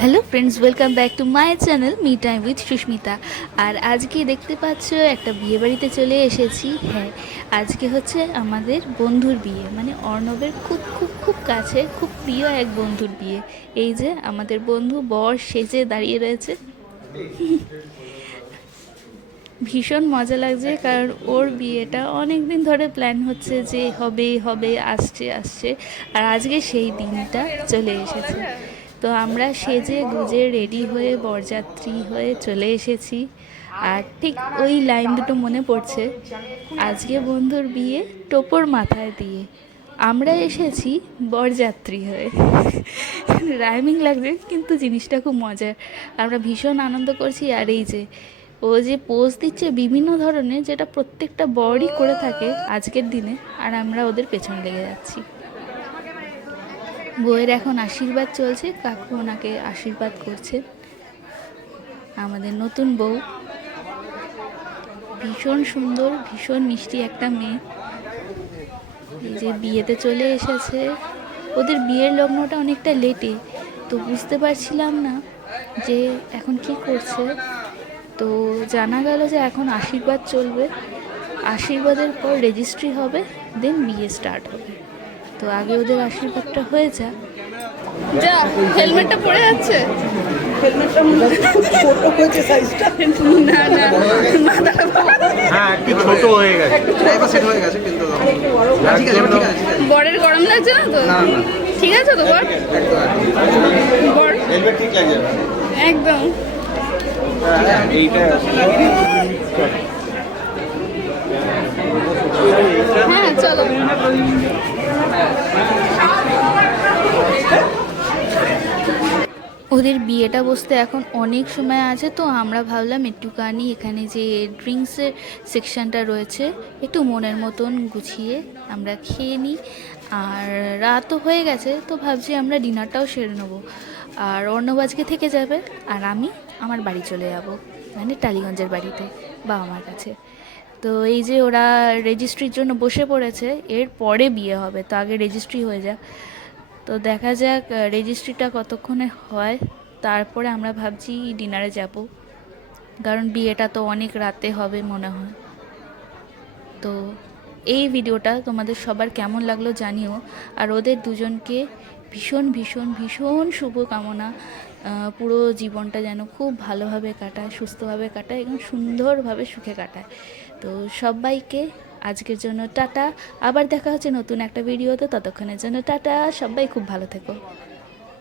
Hello friends welcome back to my channel me time with Susmita আর আজকে দেখতে পাচ্ছ, একটা বিয়ে বাড়িতে চলে এসেছি। হ্যাঁ আজকে হচ্ছে আমাদের বন্ধুর বিয়ে। মানে অর্ণবের খুব খুব খুব কাছে, খুব প্রিয় এক বন্ধুর বিয়ে। এই যে আমাদের বন্ধু বর সেজে দাঁড়িয়ে রয়েছে। ভীষণ মজা লাগছে, কারণ ওর বিয়েটা অনেক দিন ধরে প্ল্যান হচ্ছে যে হবে হবে, আসছে আসছে। আর আজকে সেই দিনটা চলে এসেছে। তো আমরা সেজে গুজে রেডি হয়ে বরযাত্রী হয়ে চলে এসেছি। আর ঠিক ওই লাইন দুটো মনে পড়ছে। আজকে বন্ধুর বিয়ে টোপর মাথায় দিয়ে। আমরা এসেছি বরযাত্রী হয়ে। রাইমিং লাগছে, কিন্তু জিনিসটা খুব মজার। আমরা ভীষণ আনন্দ করছি। আর এই যে, ও যে পোজ দিচ্ছে বিভিন্ন ধরনের, যেটা প্রত্যেকটা বরই করে থাকে আজকের দিনে, আর আমরা ওদের পেছনে লেগে যাচ্ছি। বইয়ের এখন আশীর্বাদ চলছে, কাকু ওনাকে আশীর্বাদ করছে। আমাদের নতুন বউ। ভীষণ সুন্দর, ভীষণ মিষ্টি একটা মেয়ে। এই যে বিয়েতে চলে এসেছে। ওদের বিয়ের লগ্নটা অনেকটা লেটে, তো বুঝতে পারছিলাম না যে এখন কি করছে। তো জানা গেল যে এখন আশীর্বাদ চলবে। আশীর্বাদের পর রেজিস্ট্রি হবে দেন বিয়ে স্টার্ট হবে। তো আগে ওদের আশীর্বাদটা হয়ে যাক। যা হেলমেটটা পড়ে যাচ্ছে? হেলমেটটা খুব ছোট সাইজটা না না মাথাটা হ্যাঁ একটু ছোট হয়ে গেছে। এবার সেট হয়ে গেছে। কিন্তু একটু বড় হ্যাঁ, ঠিক আছে এবার ঠিক আছে ঠিক আছে বরের গরম লাগছে না তো না, না। ঠিক আছে তো বর? বর? হেলমেট ঠিক লাগছে একদম। হ্যাঁ চলো। ওদের বিয়েটা বসতে এখন অনেক সময় আছে, তো আমরা ভাবলাম একটুখানি এখানে যে ড্রিঙ্কসের সেকশনটা রয়েছে, একটু মনের মতন গুছিয়ে আমরা খেয়ে নিই আর রাতও হয়ে গেছে, তো ভাবছি আমরা ডিনারটাও সেরে নেব। আর অর্ণব আজকে থেকে যাবে, আর আমি আমার বাড়ি চলে যাব মানে টালিগঞ্জের বাড়িতে, বাবা মার কাছে। তো এই যে ওরা রেজিস্ট্রির জন্য বসে পড়েছে, এর পরে বিয়ে হবে, তো আগে রেজিস্ট্রি হয়ে যাক। তো দেখা যাক রেজিস্ট্রিটা কতক্ষণে হয়। তারপরে আমরা ভাবছি ডিনারে যাব। কারণ বিয়েটা তো অনেক রাতে হবে মনে হয়। তো এই ভিডিওটা তোমাদের সবার কেমন লাগল জানিও। আর ওদের দুজনকে ভীষণ ভীষণ ভীষণ শুভকামনা। পুরো জীবনটা যেন খুব ভালোভাবে কাটায়, সুস্থভাবে কাটায় এবং সুন্দরভাবে সুখে কাটায়। তো সবাইকে আজকের জন্য টাটা। আবার দেখা হচ্ছে নতুন একটা ভিডিওতে। ততক্ষণের জন্য টাটা। সবাই খুব ভালো থেকো।